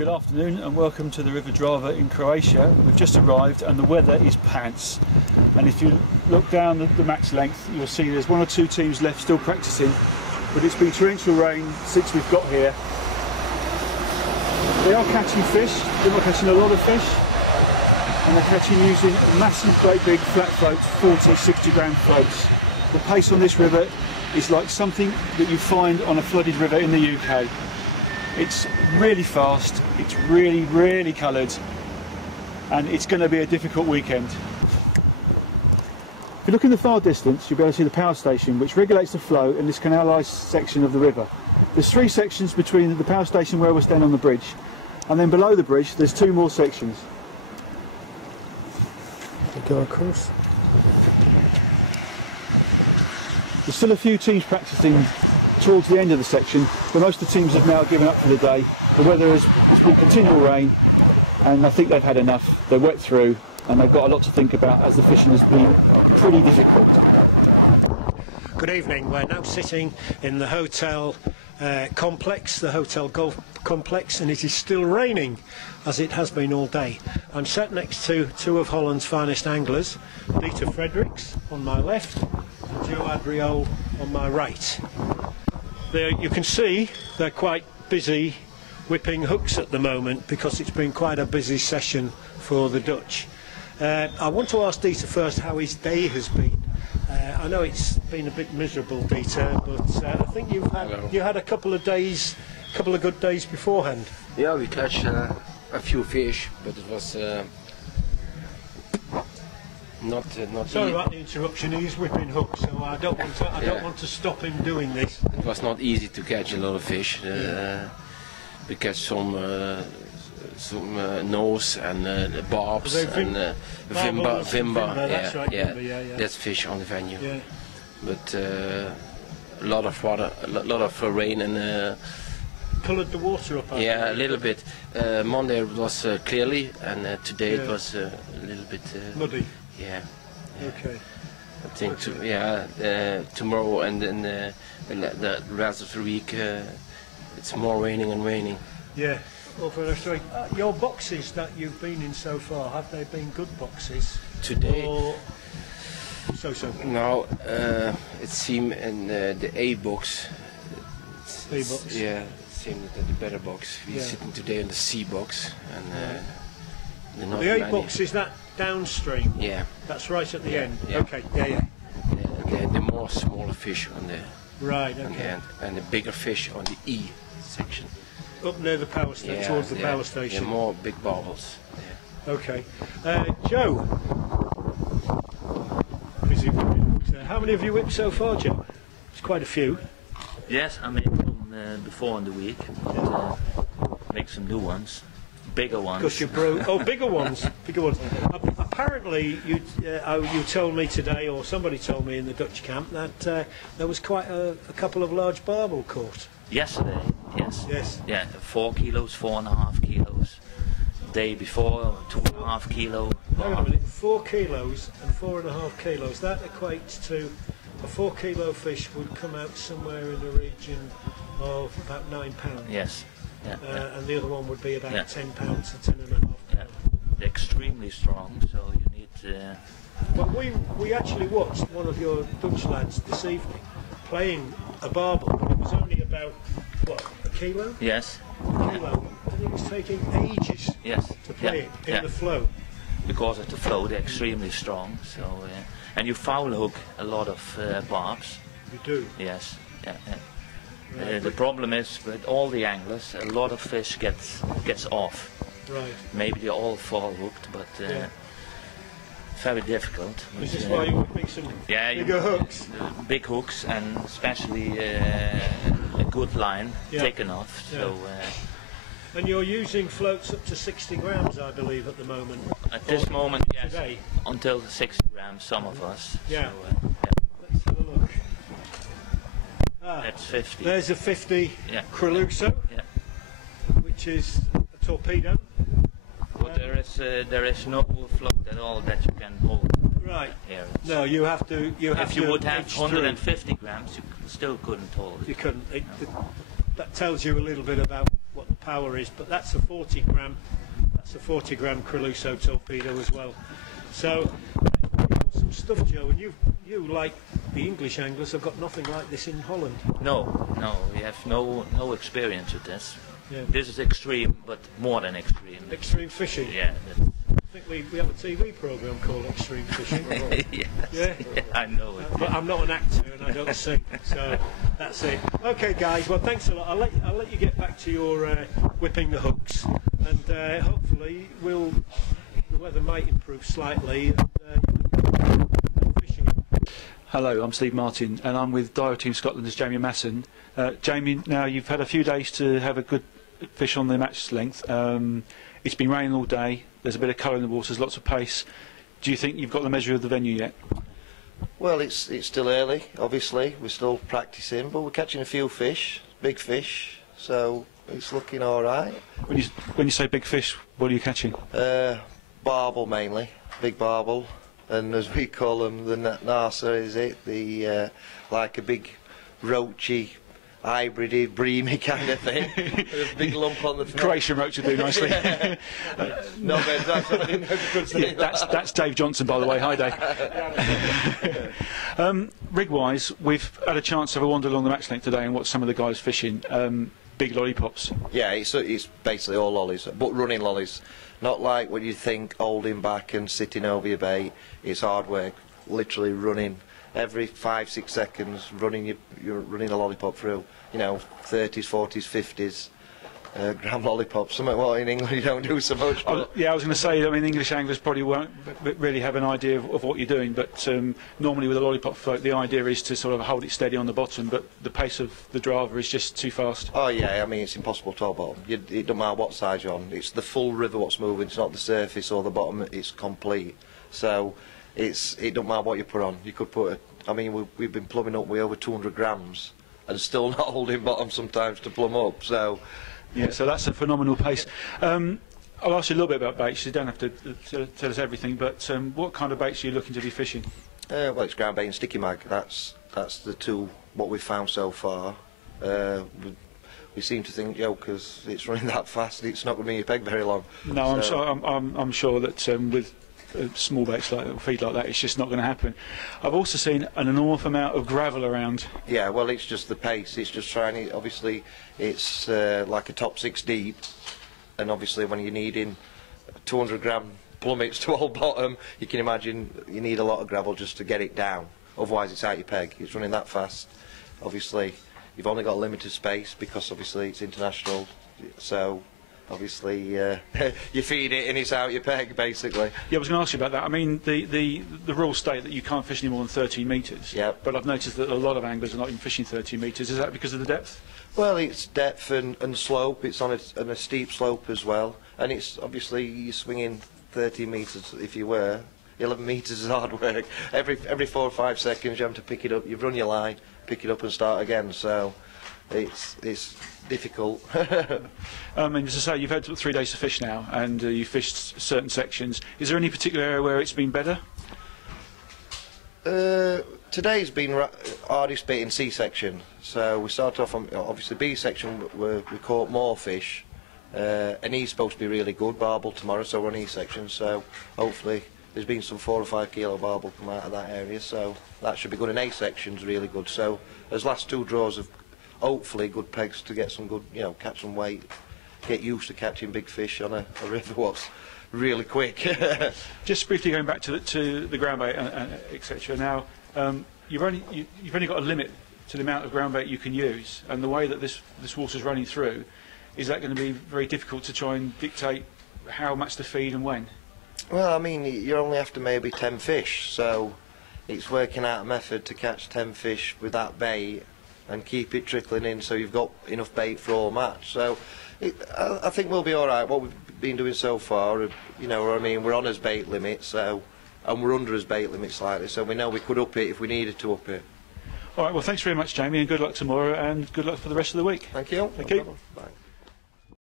Good afternoon and welcome to the River Drava in Croatia. We've just arrived and the weather is pants. And if you look down the max length, you'll see there's one or two teams left still practicing. But it's been torrential rain since we've got here. They are catching fish, they're not catching a lot of fish. And they're catching using massive, great big flat floats, 40, 60 gram floats. The pace on this river is like something that you find on a flooded river in the UK. It's really fast, it's really coloured, and it's going to be a difficult weekend. If you look in the far distance, you'll be able to see the power station, which regulates the flow in this canalised section of the river. There's three sections between the power station where we're standing on the bridge, and then below the bridge there's two more sections. We go across. There's still a few teams practising towards the end of the section, but most of the teams have now given up for the day. The weather has been continual rain, and I think they've had enough. They're wet through, and they've got a lot to think about as the fishing has been pretty difficult. Good evening. We're now sitting in the hotel complex, the hotel golf complex, and it is still raining, as it has been all day. I'm sat next to two of Holland's finest anglers, Dieter Fredericks on my left and Joe Adriol on my right. There you can see they're quite busy whipping hooks at the moment because it's been quite a busy session for the Dutch. I want to ask Dieter first how his day has been. I know it's been a bit miserable, Dieter, but I think you had a couple of good days beforehand. Yeah, we catch a few fish, but it was not. Sorry about the interruption. He's whipping hooks, so I don't want to stop him doing this. It was not easy to catch a lot of fish. We catch some nose and barbs and vimba. Yeah, that's fish on the venue. Yeah. But a lot of water, a lot of rain and. Coloured the water up. Yeah, a little bit. Monday it was clearly, and today it was a little bit muddy. Yeah. Okay. I think tomorrow and then the rest of the week it's more raining and raining. Yeah. Well, for your boxes that you've been in so far, have they been good boxes? Today. Or so. Now it seemed in the A box. A box. Yeah. It seemed that the better box. We're sitting today in the C box, and the A box is that downstream. Yeah. That's right at the end. Yeah. Okay. Yeah. The more smaller fish on the right. Okay. On the end, and the bigger fish on the E section. Up near the power station, towards the power station. Yeah, more big barbels. Yeah. Okay. Joe. Busy whipping hooks there. How many have you whipped so far, Joe? It's quite a few. Yes, I made them before in the week. But, make some new ones, bigger ones. Because you broke. Oh, bigger ones. Bigger ones. Apparently, you told me today, or somebody told me in the Dutch camp, that there was quite a couple of large barbel caught. Yesterday, yes. Yes. Yeah, 4 kilos, 4.5 kilos. Day before, 2.5 kilo. Hang on a minute. 4 kilos and 4.5 kilos. That equates to a 4 kilo fish would come out somewhere in the region of about £9. Yes. Yeah, and the other one would be about £10 to £10.5. Yeah. They're extremely strong, so you need. But we actually watched one of your Dutch lads this evening playing a barbel, but it was only about what, a kilo? Yes. A kilo, and it was taking ages. Yes. To play it in the flow. Because of the flow, they're extremely strong. So, and you foul hook a lot of barbs. You do. Yes. Yeah. The problem is with all the anglers, a lot of fish gets off. Right. Maybe they're all foul hooked, but very difficult. Is this why you would make some bigger hooks? Big hooks, and especially a good line taken off. Yeah. So. And you're using floats up to 60 grams, I believe, at the moment. At this moment, yes. Today. Until 60 grams, some of us. Yeah. So, let's have a look. That's 50. There's a 50 Croatia, which is a torpedo. But there is no float at all that you can hold. Right. Here. No, you have to. If you would have 150 grams, you still couldn't hold it. You couldn't. That tells you a little bit about what the power is, but that's a 40 gram. That's a 40 gram Creluso torpedo as well. So awesome stuff, Joe. And you like the English anglers have got nothing like this in Holland. No, we have no experience with this. Yeah. This is extreme, but more than extreme. Extreme fishing. Yeah. I think we have a TV programme called Extreme Fishing. Yes. Yeah? I know it. But I'm not an actor and I don't sing, so that's it. Okay, guys. Well, thanks a lot. I'll let you get back to your whipping the hooks, and hopefully the weather might improve slightly. And, fishing. Hello, I'm Steve Martin, and I'm with Dial Team Scotland's Jamie Masson. Jamie, now you've had a few days to have a good fish on the match length. It's been raining all day. There's a bit of colour in the water. There's lots of pace. Do you think you've got the measure of the venue yet? Well, it's still early. Obviously, we're still practising, but we're catching a few fish, big fish. So it's looking all right. When you say big fish, what are you catching? Barbel mainly, big barbel, and as we call them, the narsa is it? The like a big roachy, hybrided, breamy kind of thing. With a big lump on the front. Croatian roach would do nicely. No, but that's what I didn't know if you could say that. That's Dave Johnson, by the way. Hi, Dave. Rig-wise, we've had a chance to have a wander along the match length today and watch some of the guys fishing. Big lollipops. Yeah, it's basically all lollies, but running lollies. Not like what you think, holding back and sitting over your bait. It's hard work, literally running. Every 5-6 seconds, you're running a lollipop through. You know, 30s, 40s, 50s gram lollipops. Something what in England you don't do so much. Yeah, I was going to say. I mean, English anglers probably won't really have an idea of what you're doing. But normally with a lollipop float, the idea is to sort of hold it steady on the bottom. But the pace of the driver is just too fast. Oh yeah, I mean it's impossible to hold bottom. It don't matter what side you're on. It's the full river what's moving. It's not the surface or the bottom. It's complete. So it don't matter what you put on. You could put. I mean, we've been plumbing up with over 200 grams and still not holding bottom sometimes to plumb up. So. Yeah, so that's a phenomenal pace. I'll ask you a little bit about baits. You don't have to tell us everything, but what kind of baits are you looking to be fishing? Well, it's ground bait and sticky mag. That's the two what we've found so far. We seem to think, because it's running that fast, it's not going to be in your peg very long. No, so I'm sure that with small baits like feed like that, it's just not going to happen. I've also seen an enormous amount of gravel around. Yeah, well, it's just the pace. It's just trying it. Obviously, it's like a top 6 deep, and obviously when you're needing 200 gram plummets to hold bottom, you can imagine you need a lot of gravel just to get it down. Otherwise, it's out your peg. It's running that fast. Obviously, you've only got limited space because obviously it's international, so. Obviously, you feed it and it's out your peg, basically. Yeah, I was going to ask you about that. I mean, the rules state that you can't fish any more than 13 metres. Yeah. But I've noticed that a lot of anglers are not even fishing 13 metres. Is that because of the depth? Well, it's depth and slope. It's on a steep slope as well. And it's obviously you're swinging 13 metres if you were. 11 metres is hard work. Every 4 or 5 seconds you have to pick it up. You run your line, pick it up and start again. So it's difficult. And as I say, you've had 3 days to fish now, and you've fished certain sections. Is there any particular area where it's been better? Today's been hardest bit in C section. So we start off on obviously B section. We caught more fish, and E's supposed to be really good. Barbel tomorrow, so we're on E section. So hopefully there's been some 4 or 5 kilo barbel come out of that area. So that should be good. And A section's really good. So those last 2 draws have hopefully good pegs to get some good, catch some weight, get used to catching big fish on a river what's really quick. Just briefly going back to the ground bait and etc. Now you've only got a limit to the amount of ground bait you can use, and the way that this water's running through, is that going to be very difficult to try and dictate how much to feed and when? Well, I mean, you're only after maybe 10 fish, so it's working out a method to catch 10 fish with that bait and keep it trickling in so you've got enough bait for all match. So I think we'll be all right. What we've been doing so far, we're on his bait limit, so, and we're under his bait limit slightly, so we know we could up it if we needed to up it. All right, well, thanks very much, Jamie, and good luck tomorrow, and good luck for the rest of the week. Thank you. Thank you. Bye.